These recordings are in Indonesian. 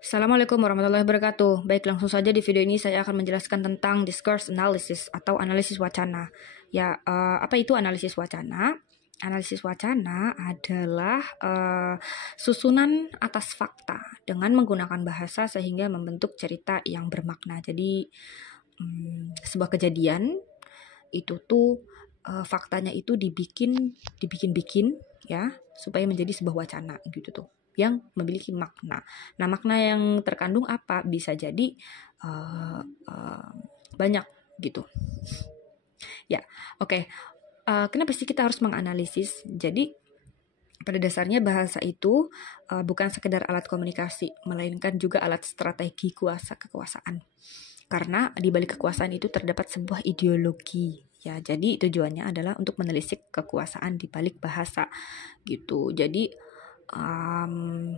Assalamualaikum warahmatullahi wabarakatuh. Baik, langsung saja di video ini saya akan menjelaskan tentang discourse analysis atau analisis wacana. Apa itu analisis wacana? Analisis wacana adalah susunan atas fakta dengan menggunakan bahasa sehingga membentuk cerita yang bermakna. Jadi sebuah kejadian itu tuh faktanya itu dibikin ya supaya menjadi sebuah wacana gitu tuh yang memiliki makna. Nah, makna yang terkandung apa? Bisa jadi banyak gitu. Ya, oke. Kenapa sih kita harus menganalisis? Jadi pada dasarnya bahasa itu bukan sekedar alat komunikasi, melainkan juga alat strategi kekuasaan. Karena di balik kekuasaan itu terdapat sebuah ideologi. Ya, jadi tujuannya adalah untuk menelisik kekuasaan di balik bahasa gitu. Jadi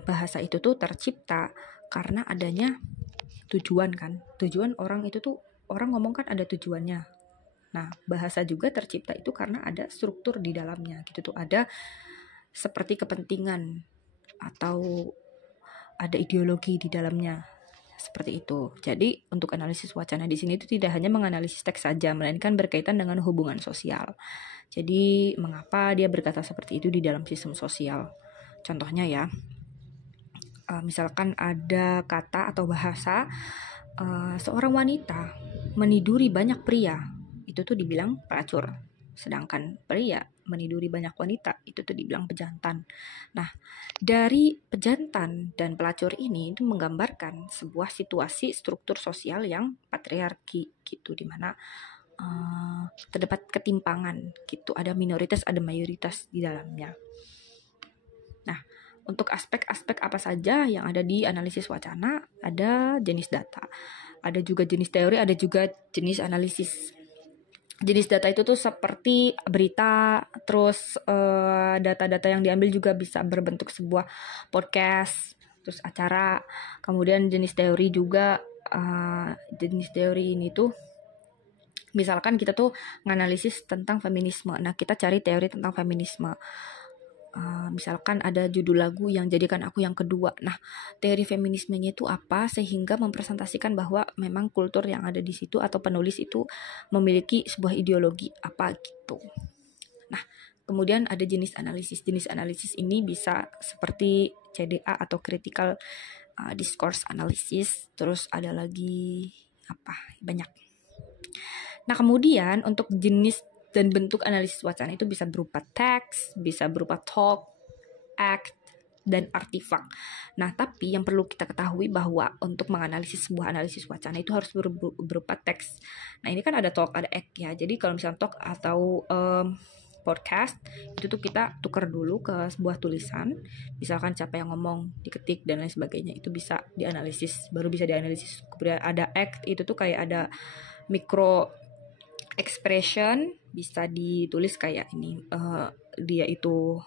bahasa itu tuh tercipta karena adanya tujuan kan. Tujuan orang itu tuh, orang ngomong kan ada tujuannya. Nah, bahasa juga tercipta itu karena ada struktur di dalamnya gitu tuh. Ada seperti kepentingan atau ada ideologi di dalamnya. Seperti itu. Jadi, untuk analisis wacana di sini itu tidak hanya menganalisis teks saja, melainkan berkaitan dengan hubungan sosial. Jadi, mengapa dia berkata seperti itu di dalam sistem sosial? Contohnya ya, misalkan ada kata atau bahasa seorang wanita meniduri banyak pria, itu tuh dibilang pelacur. Sedangkan pria meniduri banyak wanita, itu tuh dibilang pejantan. Nah, dari pejantan dan pelacur ini itu menggambarkan sebuah situasi struktur sosial yang patriarki gitu, dimana terdapat ketimpangan gitu, ada minoritas, ada mayoritas di dalamnya. Nah, untuk aspek-aspek apa saja yang ada di analisis wacana, ada jenis data, ada juga jenis teori, ada juga jenis analisis. Jenis data itu tuh seperti berita, terus data-data yang diambil juga bisa berbentuk sebuah podcast, terus acara. Kemudian jenis teori juga, jenis teori ini tuh, misalkan kita tuh nganalisis tentang feminisme. Nah, kita cari teori tentang feminisme. Misalkan ada judul lagu yang jadikan aku yang kedua. Nah, teori feminismenya itu apa sehingga mempresentasikan bahwa memang kultur yang ada di situ atau penulis itu memiliki sebuah ideologi apa gitu. Nah, kemudian ada jenis analisis. Jenis analisis ini bisa seperti CDA atau critical discourse analysis. Terus ada lagi banyak. Nah, kemudian untuk jenis dan bentuk analisis wacana itu bisa berupa teks, bisa berupa talk, act, dan artifak. Nah, tapi yang perlu kita ketahui bahwa untuk menganalisis sebuah analisis wacana itu harus berupa teks. Nah, ini kan ada talk, ada act ya. Jadi kalau misalnya talk atau podcast, itu tuh kita tukar dulu ke sebuah tulisan. Misalkan siapa yang ngomong, diketik, dan lain sebagainya. Itu bisa dianalisis, baru bisa dianalisis. Kemudian ada act, itu tuh kayak ada micro expression, bisa ditulis kayak ini, dia itu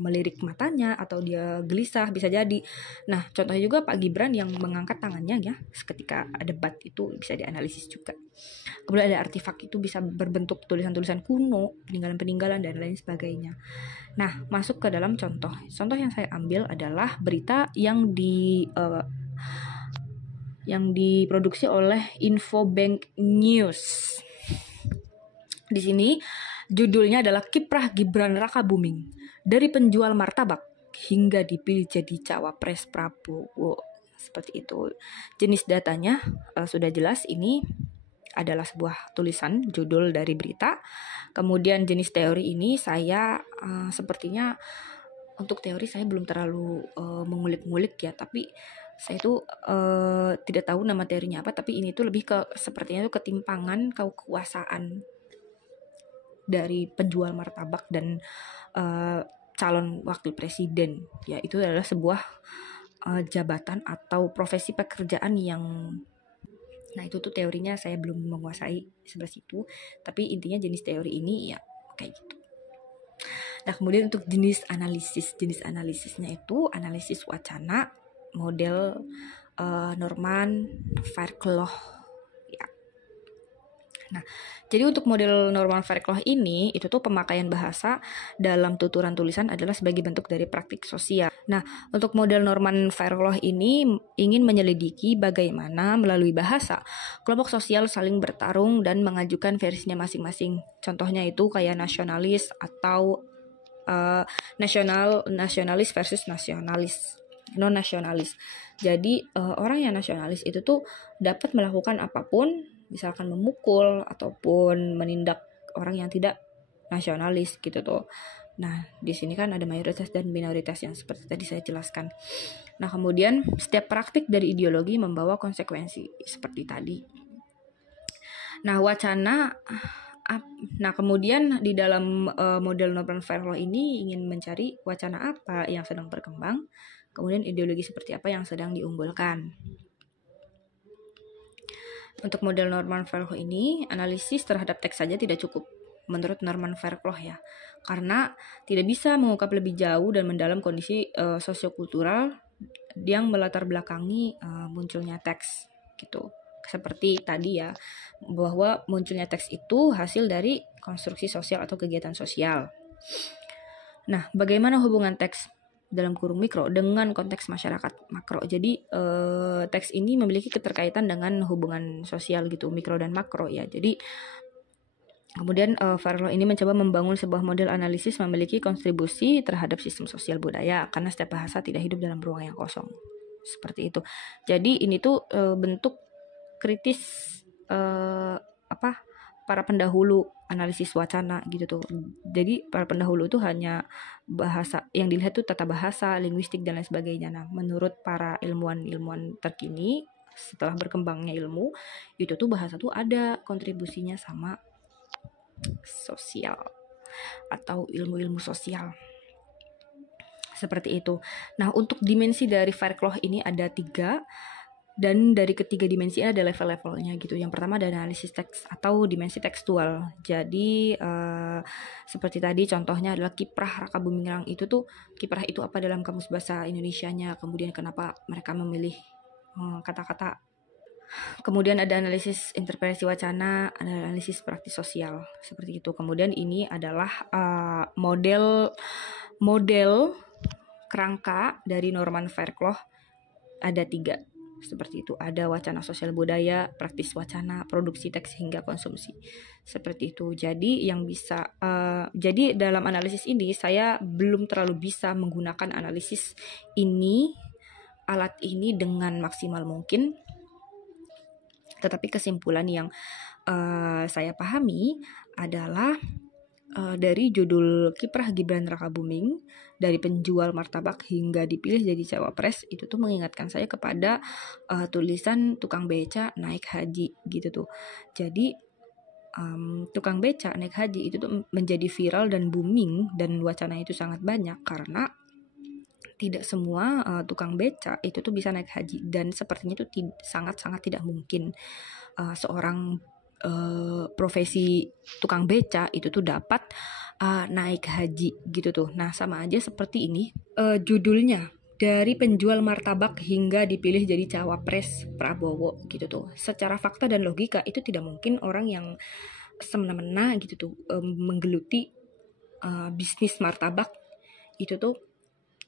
melirik matanya atau dia gelisah, bisa jadi. Nah, contohnya juga Pak Gibran yang mengangkat tangannya ya ketika debat, itu bisa dianalisis juga. Kemudian ada artifak, itu bisa berbentuk tulisan-tulisan kuno, peninggalan-peninggalan dan lain sebagainya. Nah, masuk ke dalam contoh. Contoh yang saya ambil adalah berita yang diproduksi oleh Infobank News. Di sini judulnya adalah Kiprah Gibran Raka Buming, dari penjual martabak hingga dipilih jadi cawapres Prabowo. Seperti itu. Jenis datanya sudah jelas, ini adalah sebuah tulisan judul dari berita. Kemudian jenis teori ini saya sepertinya untuk teori saya belum terlalu mengulik-ngulik ya, tapi saya itu tidak tahu nama teorinya apa, tapi ini tuh lebih ke sepertinya itu ketimpangan kekuasaan dari penjual martabak dan calon wakil presiden. Ya, itu adalah sebuah jabatan atau profesi pekerjaan yang, nah itu tuh teorinya saya belum menguasai sebelah situ, tapi intinya jenis teori ini ya kayak gitu. Nah, kemudian untuk jenis analisisnya itu analisis wacana model Norman Fairclough ya. Nah, jadi untuk model normal Fairclough ini, itu tuh pemakaian bahasa dalam tuturan tulisan adalah sebagai bentuk dari praktik sosial. Nah, untuk model Norman Fairclough ini ingin menyelidiki bagaimana melalui bahasa, kelompok sosial saling bertarung dan mengajukan versinya masing-masing. Contohnya itu kayak nasionalis atau nasionalis versus nasionalis, non nasionalis. Jadi orang yang nasionalis itu tuh dapat melakukan apapun, misalkan memukul ataupun menindak orang yang tidak nasionalis gitu tuh. Nah, di sini kan ada mayoritas dan minoritas yang seperti tadi saya jelaskan. Nah, kemudian setiap praktik dari ideologi membawa konsekuensi seperti tadi. Nah, kemudian di dalam model Norman Fairclough ini ingin mencari wacana apa yang sedang berkembang, kemudian ideologi seperti apa yang sedang diunggulkan. Untuk model Norman Fairclough ini, analisis terhadap teks saja tidak cukup menurut Norman Fairclough ya, karena tidak bisa mengungkap lebih jauh dan mendalam kondisi sosiokultural yang melatar belakangi munculnya teks gitu. Seperti tadi ya, bahwa munculnya teks itu hasil dari konstruksi sosial atau kegiatan sosial. Nah, bagaimana hubungan teks dalam kurung mikro dengan konteks masyarakat makro. Jadi teks ini memiliki keterkaitan dengan hubungan sosial gitu, mikro dan makro ya. Jadi kemudian Fairclough ini mencoba membangun sebuah model analisis memiliki kontribusi terhadap sistem sosial budaya, karena setiap bahasa tidak hidup dalam ruang yang kosong. Seperti itu. Jadi ini tuh bentuk kritis para pendahulu analisis wacana gitu tuh. Jadi para pendahulu itu hanya bahasa yang dilihat tuh tata bahasa, linguistik dan lain sebagainya. Nah, menurut para ilmuwan terkini setelah berkembangnya ilmu, itu tuh bahasa tuh ada kontribusinya sama sosial atau ilmu-ilmu sosial. Seperti itu. Nah, untuk dimensi dari Fairclough ini ada 3. Dan dari ketiga dimensi ada level-levelnya gitu. Yang pertama ada analisis teks atau dimensi tekstual. Jadi seperti tadi contohnya adalah kiprah Raka Bumingrang. Itu tuh kiprah itu apa dalam kamus bahasa Indonesianya. Kemudian kenapa mereka memilih kata-kata. Kemudian ada analisis interpretasi wacana, ada analisis praktis sosial seperti itu. Kemudian ini adalah model kerangka dari Norman Fairclough ada 3. Seperti itu, ada wacana sosial budaya, praktis wacana, produksi teks hingga konsumsi. Seperti itu. Jadi yang bisa jadi dalam analisis ini saya belum terlalu bisa menggunakan analisis ini, alat ini dengan maksimal mungkin. Tetapi kesimpulan yang saya pahami adalah dari judul Kiprah Gibran Rakabuming, dari penjual martabak hingga dipilih jadi cawapres, itu tuh mengingatkan saya kepada tulisan tukang beca naik haji gitu tuh. Jadi tukang beca naik haji itu tuh menjadi viral dan booming, dan wacana itu sangat banyak karena tidak semua tukang beca itu tuh bisa naik haji, dan sepertinya itu sangat-sangat tidak mungkin seorang profesi tukang beca itu tuh dapat naik haji gitu tuh. Nah, sama aja seperti ini judulnya, dari penjual martabak hingga dipilih jadi cawapres Prabowo gitu tuh. Secara fakta dan logika itu tidak mungkin orang yang semena-mena gitu tuh menggeluti bisnis martabak itu tuh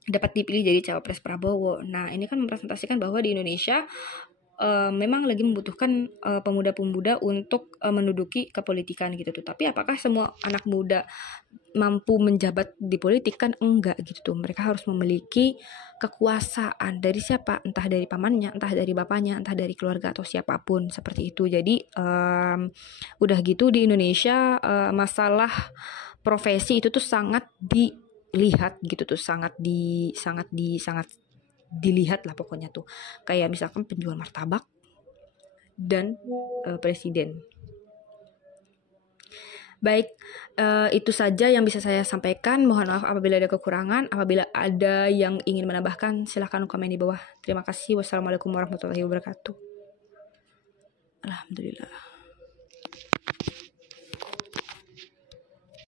dapat dipilih jadi cawapres Prabowo. Nah, ini kan merepresentasikan bahwa di Indonesia memang lagi membutuhkan pemuda-pemuda untuk menduduki kepolitikan gitu tuh. Tapi apakah semua anak muda mampu menjabat di politik? Kan enggak gitu tuh. Mereka harus memiliki kekuasaan dari siapa? Entah dari pamannya, entah dari bapaknya, entah dari keluarga atau siapapun, seperti itu. Jadi udah gitu di Indonesia masalah profesi itu tuh sangat dilihat gitu tuh, sangat dilihat lah pokoknya tuh, kayak misalkan penjual martabak dan presiden. Baik, itu saja yang bisa saya sampaikan. Mohon maaf apabila ada kekurangan. Apabila ada yang ingin menambahkan, silahkan komen di bawah. Terima kasih. Wassalamualaikum warahmatullahi wabarakatuh. Alhamdulillah.